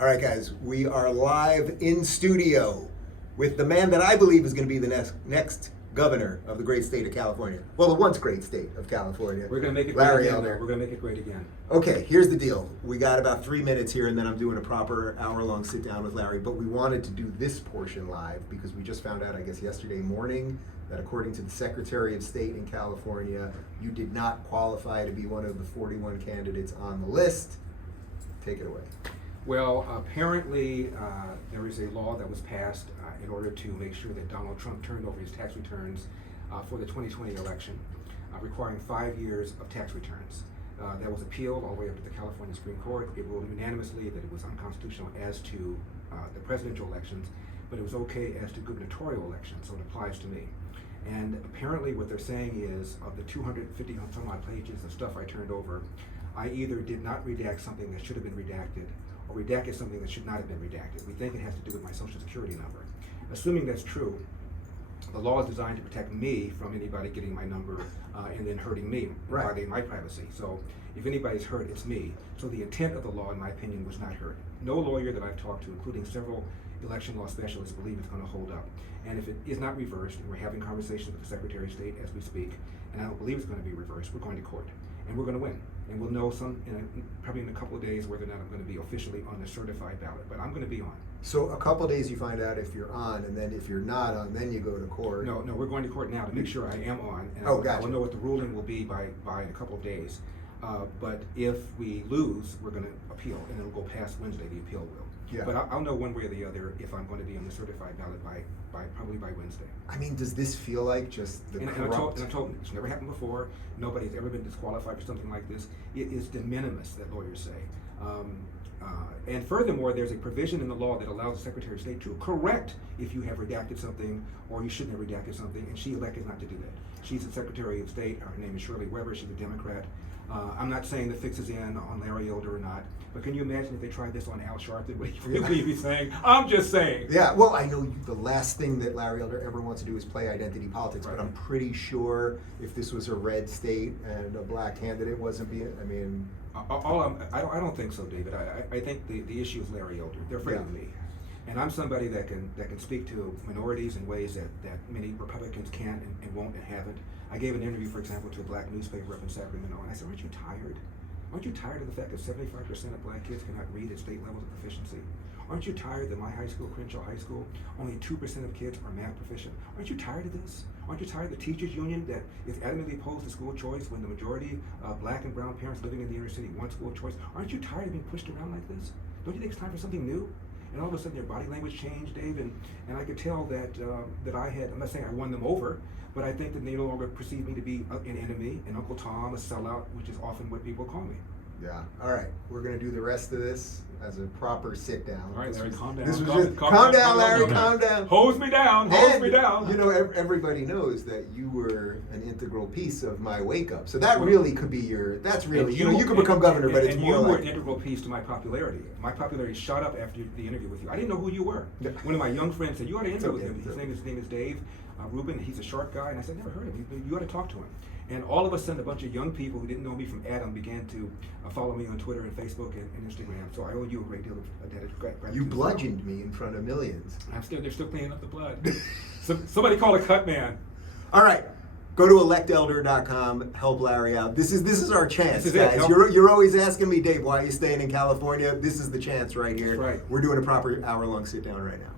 All right, guys, we are live in studio with the man that I believe is going to be the next governor of the great state of California. Well, the once great state of California. We're going to make it Larry great again. Elder. We're going to make it great again. Okay, here's the deal. We got about 3 minutes here, and then I'm doing a proper hour-long sit-down with Larry, but we wanted to do this portion live because we just found out, I guess, yesterday morning that according to the Secretary of State in California, you did not qualify to be one of the 41 candidates on the list. Take it away. Well, apparently there is a law that was passed in order to make sure that Donald Trump turned over his tax returns for the 2020 election, requiring 5 years of tax returns. That was appealed all the way up to the California Supreme Court. It ruled unanimously that it was unconstitutional as to the presidential elections, but it was okay as to gubernatorial elections, so it applies to me. And apparently what they're saying is, of the 250 some odd pages of stuff I turned over, I either did not redact something that should have been redacted, or redacted something that should not have been redacted. We think it has to do with my social security number. Assuming that's true, the law is designed to protect me from anybody getting my number and then hurting me, violating my privacy. So if anybody's hurt, it's me. So the intent of the law, in my opinion, was not hurt. No lawyer that I've talked to, including several election law specialists, believe it's going to hold up. And if it is not reversed, and we're having conversations with the Secretary of State as we speak, and I don't believe it's going to be reversed, we're going to court. And we're going to win. And we'll know probably in a couple of days whether or not I'm going to be officially on the certified ballot, but I'm going to be on. So a couple of days you find out if you're on, and then if you're not on, then you go to court. No, we're going to court now to make sure I am on. And Gotcha. I will know what the ruling will be by in a couple of days. But if we lose, we're going to appeal, and it'll go past Wednesday, the appeal will. Yeah. But I'll know one way or the other if I'm going to be on the certified ballot probably by Wednesday. I mean, does this feel like just the corrupt? And I'm told it's never happened before. Nobody's ever been disqualified for something like this. It is de minimis, that lawyers say. And furthermore, there's a provision in the law that allows the Secretary of State to correct if you have redacted something or you shouldn't have redacted something, and she elected not to do that. She's the Secretary of State. Her name is Shirley Weber. She's a Democrat. I'm not saying the fix is in on Larry Elder or not, but can you imagine if they tried this on Al Sharpton? What would he be saying? I'm just saying. Yeah, well, I know the last thing that Larry Elder ever wants to do is play identity politics, Right. but I'm pretty sure if this was a red state and a black candidate wasn't being, I mean... I don't think so, David. I think the issue is Larry Elder. They're afraid of me. And I'm somebody that can speak to minorities in ways that many Republicans can't and won't and haven't. I gave an interview, for example, to a black newspaper up in Sacramento, and I said, aren't you tired? Aren't you tired of the fact that 75% of black kids cannot read at state levels of proficiency? Aren't you tired that my high school, Crenshaw High School, only 2% of kids are math proficient? Aren't you tired of this? Aren't you tired of the teachers union that is adamantly opposed to school choice when the majority of black and brown parents living in the inner city want school choice? Aren't you tired of being pushed around like this? Don't you think it's time for something new? And all of a sudden, their body language changed, Dave, and I could tell that I'm not saying I won them over, but I think that they no longer perceive me to be an enemy, an Uncle Tom, a sellout, which is often what people call me. Yeah. All right. We're going to do the rest of this as a proper sit down. All right, Larry, calm down. This was just, calm down, Larry, calm down. Hose me down, me down. You know, everybody knows that you were an integral piece of my wake up. So that really could be that's really, you could become governor, but it's more like. And you were an integral piece to my popularity. My popularity shot up after the interview with you. I didn't know who you were. Yeah. One of my young friends said, you ought to interview with him. His name is Dave Rubin. He's a sharp guy. And I said, never heard of him. You ought to talk to him. And all of a sudden, a bunch of young people who didn't know me from Adam began to follow me on Twitter and Facebook and Instagram. So I owe you a great deal of gratitude. You bludgeoned me in front of millions. They're still cleaning up the blood. Somebody call a cut man. All right. Go to electelder.com, help Larry out. This is our chance, guys. It. You're always asking me, Dave, why are you staying in California? This is the chance right here. That's right. We're doing a proper hour-long sit-down right now.